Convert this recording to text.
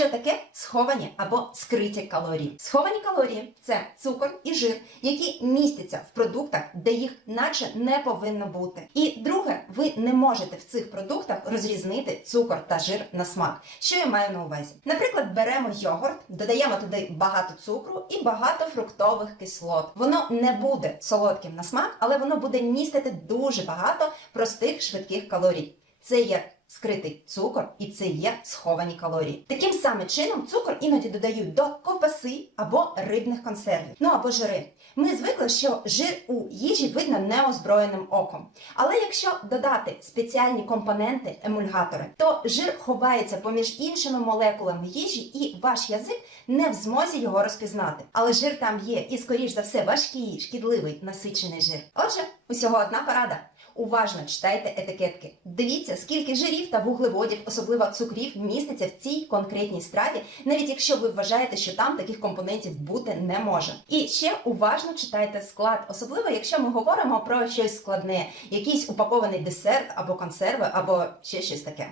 Що таке сховані або скриті калорії? Сховані калорії це цукор і жир, які містяться в продуктах, де їх наче не повинно бути. І друге, ви не можете в цих продуктах розрізнити цукор та жир на смак. Що я маю на увазі? Наприклад, беремо йогурт, додаємо туди багато цукру і багато фруктових кислот. Воно не буде солодким на смак, але воно буде містити дуже багато простих швидких калорій. Це є скритий цукор і це є сховані калорії. Таким самим чином цукор іноді додають до ковбаси або рибних консервів, ну або жири. Ми звикли, що жир у їжі видно неозброєним оком. Але якщо додати спеціальні компоненти, емульгатори, то жир ховається поміж іншими молекулами їжі, і ваш язик не в змозі його розпізнати. Але жир там є, і скоріш за все важкий, шкідливий, насичений жир. Отже, усього одна порада. Уважно читайте етикетки. Дивіться, скільки жирів та вуглеводів, особливо цукрів, міститься в цій конкретній страві, навіть якщо ви вважаєте, що там таких компонентів бути не може. І ще уважно читайте склад, особливо якщо ми говоримо про щось складне, якийсь упакований десерт або консерви, або ще щось таке.